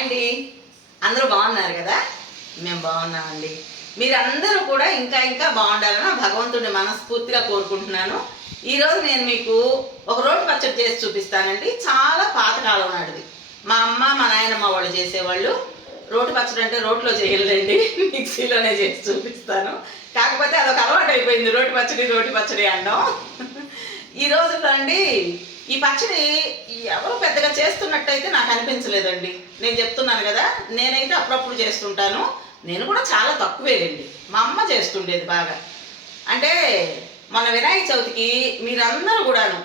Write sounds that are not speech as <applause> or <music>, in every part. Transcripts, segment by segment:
అండి? అందరూ బాగున్నారు కదా? మేము బాగున్నామండి. మీరందరూ కూడా ఇంకా ఇంకా బాగుండాలని భగవంతుడిని మనస్ఫూర్తిగా కోరుకుంటున్నాను. ఈరోజు నేను మీకు ఒక రోటి పచ్చడి చేసి చూపిస్తానండి. చాలా పాతకాలం నాటిది. మా అమ్మ మా నాయనమ్మ వాళ్ళు చేసేవాళ్ళు రోటి పచ్చడి అంటే రోట్లో చేయలేండి మిక్సీలోనే చేసి చూపిస్తాను. కాకపోతే అదొక అలవాటు అయిపోయింది. రోటి పచ్చడి రోటి పచ్చడి అనడం ఈ రోజుల్లో అండి ఈ పచ్చడి ఎవరు పెద్దగా చేస్తున్నట్టయితే నాకు అనిపించలేదండి. నేను చెప్తున్నాను కదా నేనైతే అప్పుడప్పుడు చేస్తుంటాను. నేను కూడా చాలా తక్కువేలేండి. మా అమ్మ చేస్తుండేది బాగా. అంటే మన వినాయక చవితికి మీరందరూ కూడాను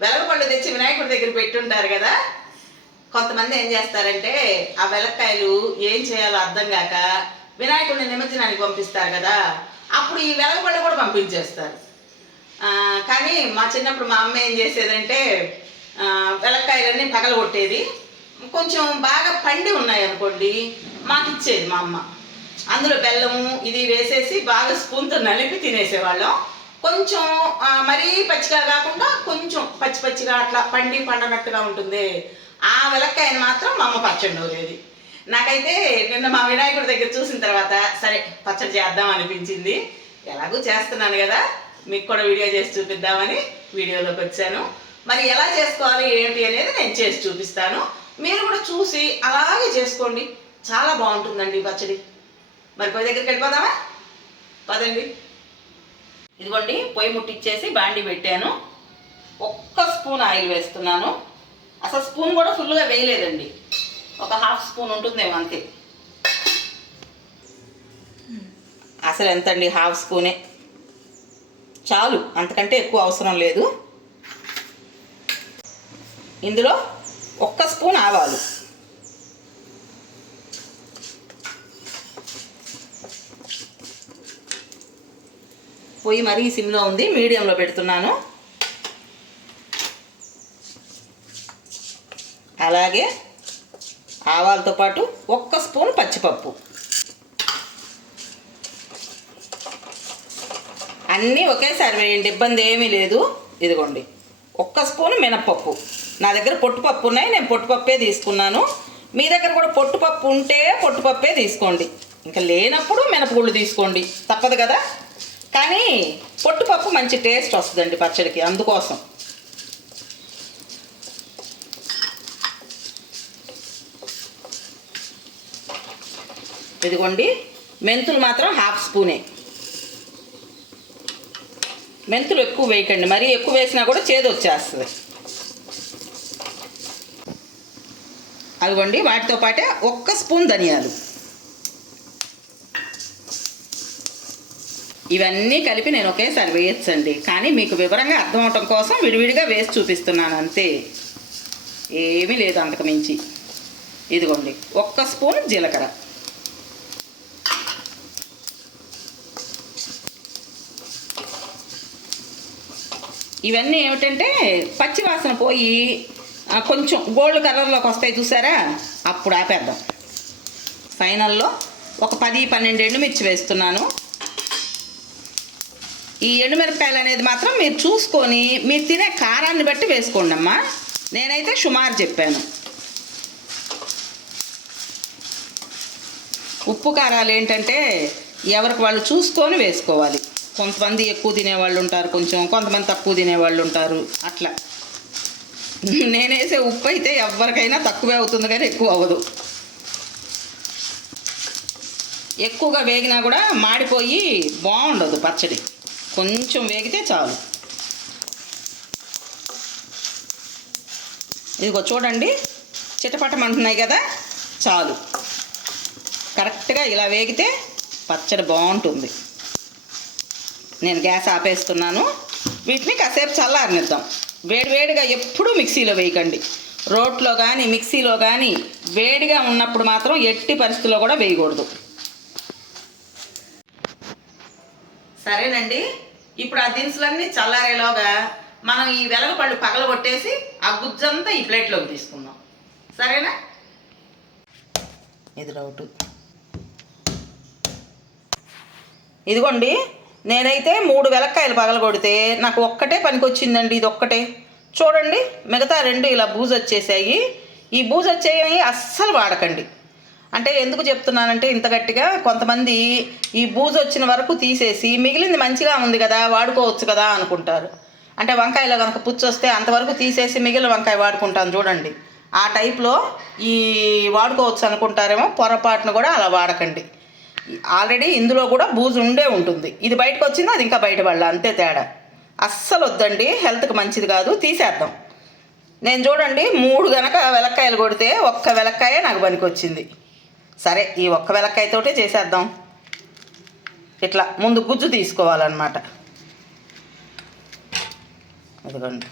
వెలగపళ్ళు తెచ్చి వినాయకుడి దగ్గర పెట్టుంటారు కదా కొంతమంది ఏం చేస్తారంటే ఆ వెలక్కాయలు ఏం చేయాలో అర్థం కాక వినాయకుడిని నిమజ్జనానికి పంపిస్తారు కదా అప్పుడు ఈ వెలగపళ్ళు కూడా పంపించేస్తారు. కానీ మా చిన్నప్పుడు మా అమ్మ ఏం చేసేదంటే వెలక్కాయలన్నీ పగలగొట్టేది. కొంచెం బాగా పండి ఉన్నాయి అనుకోండి మాకు ఇచ్చేది మా అమ్మ. అందులో బెల్లము ఇది వేసేసి బాగా స్పూన్తో నలిపి తినేసేవాళ్ళం. కొంచెం మరీ పచ్చిగా కాకుండా కొంచెం పచ్చి పచ్చిగా అట్లా పండి పండనట్టుగా ఉంటుంది. ఆ వెలక్కాయని మాత్రం మా అమ్మ పచ్చడి నూరేది. నాకైతే నిన్న మా వినాయకుడి దగ్గర చూసిన తర్వాత సరే పచ్చడి చేద్దాం అనిపించింది. ఎలాగూ చేస్తున్నాను కదా మీకు కూడా వీడియో చేసి చూపిద్దామని వీడియోలోకి వచ్చాను. మరి ఎలా చేసుకోవాలి ఏంటి అనేది నేను చేసి చూపిస్తాను. మీరు కూడా చూసి అలాగే చేసుకోండి. చాలా బాగుంటుందండి పచ్చడి. మరి పొయ్యి దగ్గరికి వెళ్ళిపోదామా? పదండి. ఇదిగోండి పొయ్యి ముట్టిచ్చేసి బాండి పెట్టాను. ఒక్క స్పూన్ ఆయిల్ వేస్తున్నాను. అసలు స్పూన్ కూడా ఫుల్గా వేయలేదండి. ఒక హాఫ్ స్పూన్ ఉంటుందేమో అంతే. అసలు ఎంతండి హాఫ్ స్పూనే? చాలు అంతకంటే ఎక్కువ అవసరం లేదు. ఇందులో ఒక్క స్పూన్ ఆవాలు. పొయ్యి మరీ సిమ్లో ఉంది మీడియంలో పెడుతున్నాను. అలాగే ఆవాలతో పాటు ఒక్క స్పూన్ పచ్చిపప్పు. అన్నీ ఒకేసారి వేయండి ఇబ్బంది ఏమీ లేదు. ఇదిగోండి ఒక్క స్పూన్ మినప్పప్పు. నా దగ్గర పొట్టుపప్పు ఉన్నాయి నేను పొట్టుపప్పే తీసుకున్నాను. మీ దగ్గర కూడా పొట్టుపప్పు ఉంటే పొట్టుపప్పే తీసుకోండి. ఇంకా లేనప్పుడు మినపగుళ్ళు తీసుకోండి. తప్పదు కదా? కానీ పొట్టుపప్పు మంచి టేస్ట్ వస్తుందండి పచ్చడికి అందుకోసం. ఇదిగోండి మెంతులు మాత్రం హాఫ్ స్పూనే. మెంతులు ఎక్కువ వేయకండి. మరీ ఎక్కువ వేసినా కూడా చేదు వచ్చేస్తుంది అదిగోండి వాటితో పాటే ఒక్క స్పూన్ ధనియాలు. ఇవన్నీ కలిపి నేను ఒకేసారి వేయచ్చండి. కానీ మీకు వివరంగా అర్థం అవటం కోసం విడివిడిగా వేసి చూపిస్తున్నాను అంతే. ఏమీ లేదు అంతకు మించి. ఇదిగోండి ఒక్క స్పూన్ జీలకర్ర. ఇవన్నీ ఏమిటంటే పచ్చివాసన పోయి కొంచెం గోల్డ్ కలర్లోకి వస్తాయి చూసారా? అప్పుడు ఆపేద్దాం. ఫైనల్లో ఒక పది పన్నెండు ఎండుమిర్చి వేస్తున్నాను. ఈ ఎండుమిరపకాయలు అనేది మాత్రం మీరు చూసుకొని మీరు తినే కారాన్ని బట్టి వేసుకోండి అమ్మా నేనైతే సుమారు చెప్పాను. ఉప్పు కారాలు ఏంటంటే ఎవరికి వాళ్ళు చూసుకొని వేసుకోవాలి. కొంతమంది ఎక్కువ తినేవాళ్ళు ఉంటారు కొంచెం కొంతమంది తక్కువ తినేవాళ్ళు ఉంటారు. అట్లా. నేనేసే ఉప్పు అయితే ఎవరికైనా తక్కువే అవుతుంది కానీ ఎక్కువ అవ్వదు. ఎక్కువగా వేగినా కూడా మాడిపోయి బాగుండదు పచ్చడి. కొంచెం వేగితే చాలు. ఇదిగో చూడండి చిటపటమంటున్నాయి కదా చాలు. కరెక్ట్గా ఇలా వేగితే పచ్చడి బాగుంటుంది. నేను గ్యాస్ ఆపేస్తున్నాను. వీటిని కాసేపు చల్లారనిద్దాం. వేడివేడిగా ఎప్పుడూ మిక్సీలో వేయకండి. రోట్లో కానీ మిక్సీలో కానీ వేడిగా ఉన్నప్పుడు మాత్రం ఎట్టి పరిస్థితుల్లో కూడా వేయకూడదు. సరేనండి. ఇప్పుడు ఆ దినుసులన్నీ చల్లారేలోగా మనం ఈ వెలగపళ్ళు పగలగొట్టేసి ఆ గుజ్జంతా ఈ ప్లేట్లోకి తీసుకుందాం. సరేనా? ఇది రౌటు ఇదిగోండి. నేనైతే మూడు వెలక్కాయలు పగలగొడితే నాకు ఒక్కటే పనికొచ్చిందండి ఇది ఒక్కటే చూడండి మిగతా రెండు ఇలా బూజు వచ్చేసాయి ఈ బూజు వచ్చేవి అస్సలు వాడకండి. అంటే ఎందుకు చెప్తున్నానంటే ఇంత గట్టిగా కొంతమంది ఈ బూజు వచ్చిన వరకు తీసేసి మిగిలింది మంచిగా ఉంది కదా వాడుకోవచ్చు కదా అనుకుంటారు. అంటే వంకాయలో కనుక పుచ్చు వస్తే అంతవరకు తీసేసి మిగిలిన వంకాయ వాడుకుంటాను చూడండి. ఆ టైప్లో ఈ వాడుకోవచ్చు అనుకుంటారేమో పొరపాటును కూడా అలా వాడకండి. ఆల్రెడీ ఇందులో కూడా బూజు ఉండే ఉంటుంది. ఇది బయటకు వచ్చింది? అది ఇంకా బయటపడాలి అంతే తేడా. అస్సలు వద్దండి. హెల్త్కి మంచిది కాదు. తీసేద్దాం. నేను చూడండి మూడు గనక వెలక్కాయలు కొడితే ఒక్క వెలక్కాయే నాకు పనికొచ్చింది. సరే ఈ ఒక్క వెలక్కాయతోటే చేసేద్దాం. ఇట్లా ముందు గుజ్జు తీసుకోవాలన్నమాట. ఇదిగోండి.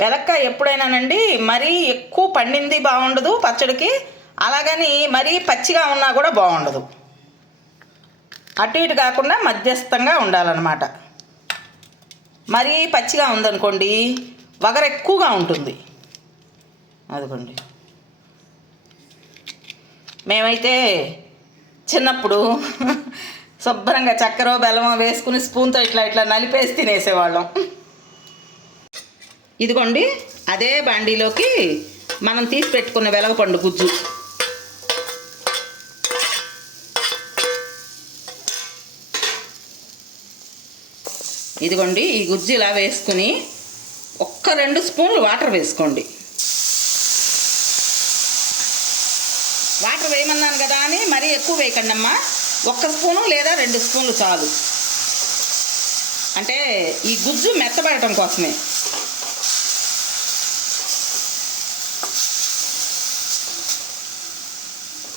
వెలక్కాయ ఎప్పుడైనానండి మరీ ఎక్కువ పండింది బాగుండదు పచ్చడికి. అలాగని మరీ పచ్చిగా ఉన్నా కూడా బాగుండదు. అటు ఇటు కాకుండా మధ్యస్థంగా ఉండాలన్నమాట. మరీ పచ్చిగా ఉందనుకోండి వగర ఎక్కువగా ఉంటుంది. అదిగోండి. మేమైతే చిన్నప్పుడు శుభ్రంగా చక్కెర బెల్లమో వేసుకుని స్పూన్తో ఇట్లా ఇట్లా నలిపేసి తినేసేవాళ్ళం. ఇదిగోండి అదే బాండీలోకి మనం తీసి పెట్టుకున్న వెలగపండు గుజ్జు. ఇదిగోండి ఈ గుజ్జు ఇలా వేసుకుని ఒక్క రెండు స్పూన్లు వాటర్ వేసుకోండి. వాటర్ వేయమన్నాను కదా అని మరీ ఎక్కువ వేయకండి అమ్మా ఒక్క స్పూను లేదా రెండు స్పూన్లు చాలు. అంటే ఈ గుజ్జు మెత్తబడటం కోసమే.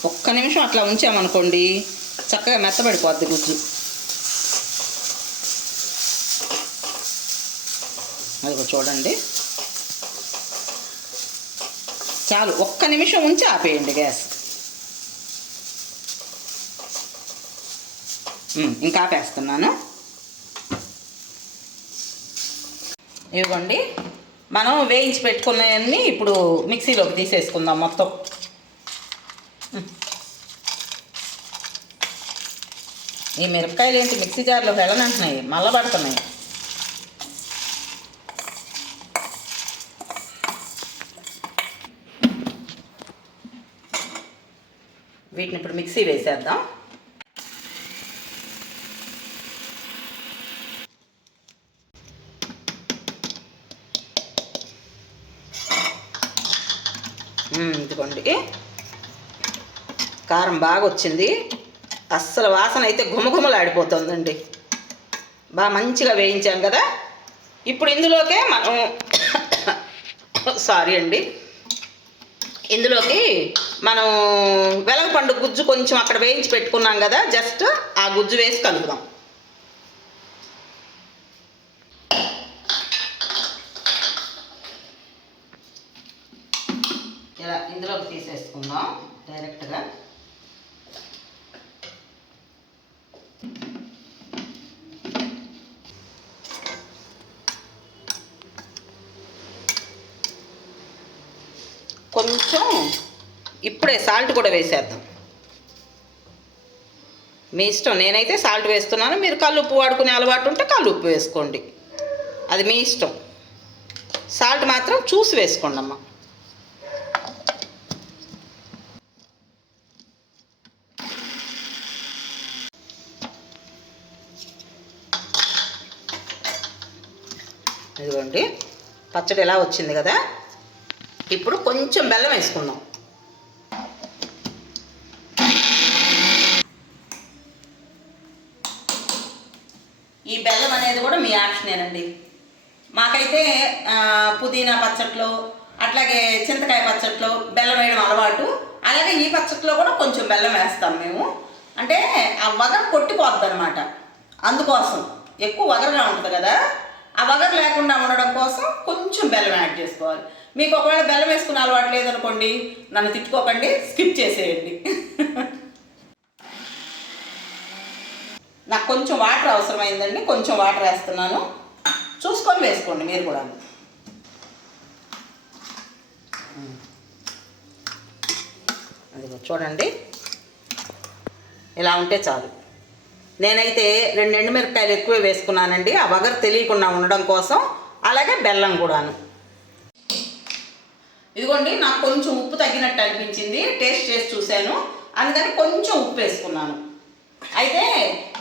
ఒక్క నిమిషం అట్లా ఉంచామనుకోండి చక్కగా మెత్తబడిపోద్ది గుజ్జు. చూడండి. చాలు ఒక్క నిమిషం ఉంచి ఆపేయండి గ్యాస్. ఇంకా ఆపేస్తున్నాను. ఇవ్వండి. మనం వేయించి పెట్టుకున్నవన్నీ ఇప్పుడు మిక్సీలోకి తీసేసుకుందాం మొత్తం. ఈ మిరపకాయలు ఏంటి మిక్సీ జార్లో వెళ్ళనంటున్నాయి. మళ్ళబడుతున్నాయి వీటిని ఇప్పుడు మిక్సీ వేసేద్దాం. ఇదిగోండి. కారం బాగా వచ్చింది. అస్సలు వాసన అయితే గుమగుమలాడిపోతుందండి బాగా మంచిగా వేయించాం కదా. ఇప్పుడు ఇందులోకే మనం <coughs> సారీ అండి. ఇందులోకి మనం వెలగపండు గుజ్జు కొంచెం అక్కడ వేయించి పెట్టుకున్నాం కదా జస్ట్ ఆ గుజ్జు వేసి కలుపుదాం ఇలా ఇందులోకి తీసేసుకుందాం డైరెక్ట్గా కొంచెం ఇప్పుడే సాల్ట్ కూడా వేసేద్దాం. మీ ఇష్టం నేనైతే సాల్ట్ వేస్తున్నాను. మీరు కల్లుప్పు వాడుకునే అలవాటు ఉంటే కల్లుప్పు వేసుకోండి. అది మీ ఇష్టం. సాల్ట్ మాత్రం చూసి వేసుకోండి అమ్మ. ఇదిగోండి. పచ్చడి ఎలా వచ్చింది కదా? ఇప్పుడు కొంచెం బెల్లం వేసుకుందాం. ఈ బెల్లం అనేది కూడా మీ ఆప్షనేనండి. మాకైతే పుదీనా పచ్చట్లో అట్లాగే చింతకాయ పచ్చట్లో బెల్లం వేయడం అలవాటు. అలాగే ఈ పచ్చట్లో కూడా కొంచెం బెల్లం వేస్తాం మేము. అంటే ఆ వగర కొట్టిపోద్ది అనమాట అందుకోసం ఎక్కువ వగరగా ఉంటుంది కదా. ఆ వగర లేకుండా ఉండడం కోసం కొంచెం బెల్లం యాడ్ చేసుకోవాలి. మీకు ఒకవేళ బెల్లం వేసుకున్న అలవాటు లేదనుకోండి నన్ను తిట్టుకోకండి స్కిప్ చేసేయండి. నాకు కొంచెం వాటర్ అవసరమైందండి కొంచెం వాటర్ వేస్తున్నాను. చూసుకొని వేసుకోండి మీరు కూడా. అది చూడండి. ఇలా ఉంటే చాలు. నేనైతే రెండు ఎండుమిరపకాయలు ఎక్కువ వేసుకున్నానండి. ఆ వగరు తెలియకుండా ఉండడం కోసం అలాగే బెల్లం కూడాను. ఇదిగోండి నాకు కొంచెం ఉప్పు తగ్గినట్టు అనిపించింది. టేస్ట్ చేసి చూశాను. అందుకని కొంచెం ఉప్పు వేసుకున్నాను. అయితే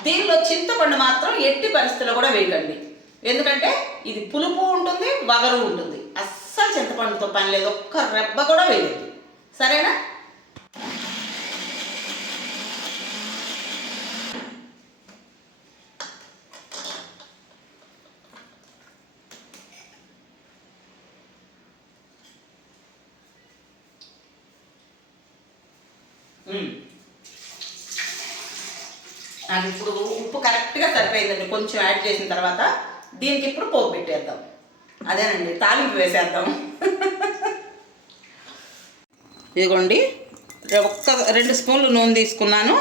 దీనిలో చింతపండు మాత్రం ఎట్టి పరిస్థితుల్లో కూడా వేయకండి. ఎందుకంటే ఇది పులుపు ఉంటుంది వగరు ఉంటుంది. అస్సలు చింతపండుతో పని లేదు. ఒక్క రెబ్బ కూడా వేయలేదు సరేనా? నాకు ఇప్పుడు ఉప్పు కరెక్ట్గా సరిపోయిందండి. కొంచెం యాడ్ చేసిన తర్వాత దీనికి ఇప్పుడు పోపు పెట్టేద్దాం. అదేనండి తాలింపు వేసేద్దాం. ఇదిగోండి ఒక్క రెండు స్పూన్లు నూనె తీసుకున్నాను.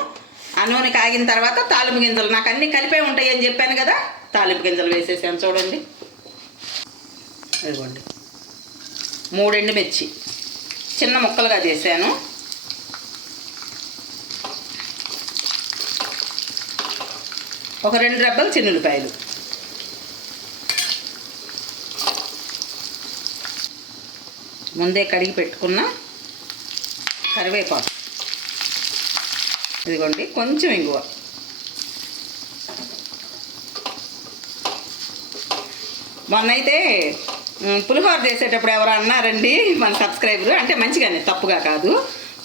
ఆ నూనె కాగిన తర్వాత తాలింపు గింజలు. నాకు అన్నీ కలిపే ఉంటాయి అని చెప్పాను కదా తాలింపు గింజలు వేసేసాను చూడండి. ఇదిగోండి మూడెండు మిర్చి చిన్న ముక్కలుగా చేశాను. ఒక రెండు రెబ్బలు చిన్నులపాయలు. ముందే కడిగి పెట్టుకున్న కరివేపాకు. ఇదిగోండి కొంచెం ఇంగువ. మొన్నైతే పులిహోర చేసేటప్పుడు ఎవరు అన్నారండి మన సబ్స్క్రైబరు అంటే మంచిగానే తప్పుగా కాదు.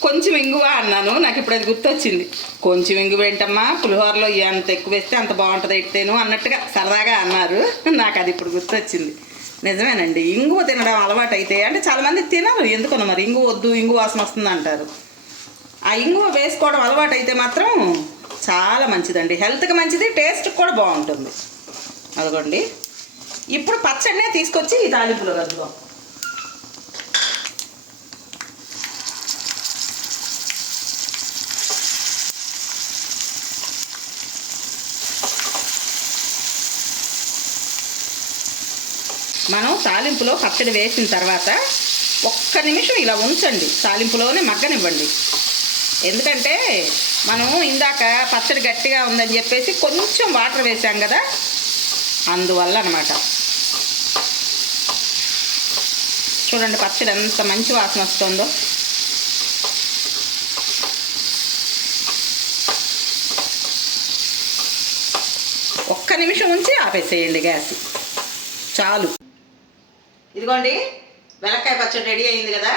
కొంచెం ఇంగువ అన్నాను. నాకు ఇప్పుడు అది గుర్తొచ్చింది. కొంచెం ఇంగువ ఏంటమ్మా? పులిహోరలో ఎంత ఎక్కువ వేస్తే అంత బాగుంటుంది ఎట్టేను అన్నట్టుగా సరదాగా అన్నారు. నాకు అది ఇప్పుడు గుర్తొచ్చింది. నిజమేనండి. ఇంగువ తినడం అలవాటు అయితే అంటే చాలామంది తినరు. ఎందుకనో మరి? ఇంగువ వద్దు ఇంగువ వాసన వస్తుంది అంటారు ఆ ఇంగువ వేసుకోవడం అలవాటు అయితే మాత్రం చాలా మంచిదండి. హెల్త్కి మంచిది టేస్ట్ కూడా బాగుంటుంది. అదిగోండి. ఇప్పుడు పచ్చడినే తీసుకొచ్చి ఈ తాలింపులో కలుపుదాం. మనం తాలింపులో పచ్చడి వేసిన తర్వాత ఒక్క నిమిషం ఇలా ఉంచండి. తాలింపులోనే మగ్గనివ్వండి. ఎందుకంటే మనం ఇందాక పచ్చడి గట్టిగా ఉందని చెప్పేసి కొంచెం వాటర్ వేసాం కదా అందువల్ల అనమాట చూడండి పచ్చడి ఎంత మంచి వాసన వస్తుందో. ఒక్క నిమిషం ఉంచి ఆపేసేయండి గ్యాస్. చాలు. ఇదిగోండి వెలక్కాయ పచ్చడి రెడీ అయింది కదా?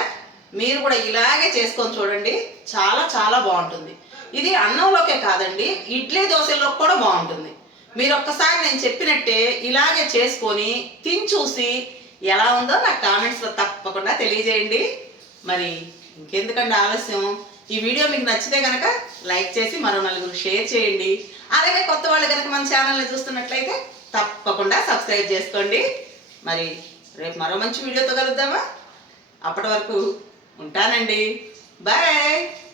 మీరు కూడా ఇలాగే చేసుకొని చూడండి చాలా చాలా బాగుంటుంది. ఇది అన్నంలోకే కాదండి ఇడ్లీ దోశల్లో కూడా బాగుంటుంది. మీరు ఒక్కసారి నేను చెప్పినట్టే ఇలాగే చేసుకొని తిని చూసి ఎలా ఉందో నాకు కామెంట్స్లో తప్పకుండా తెలియజేయండి. మరి ఇంకెందుకండి ఆలస్యం? ఈ వీడియో మీకు నచ్చితే కనుక లైక్ చేసి మరో నలుగురు షేర్ చేయండి. అలాగే కొత్త వాళ్ళు కనుక మన ఛానల్ని చూస్తున్నట్లయితే తప్పకుండా సబ్స్క్రైబ్ చేసుకోండి. మరి రేపు మరో మంచి వీడియోతో కలుద్దామా? అప్పటి వరకు ఉంటానండి. బాయ్.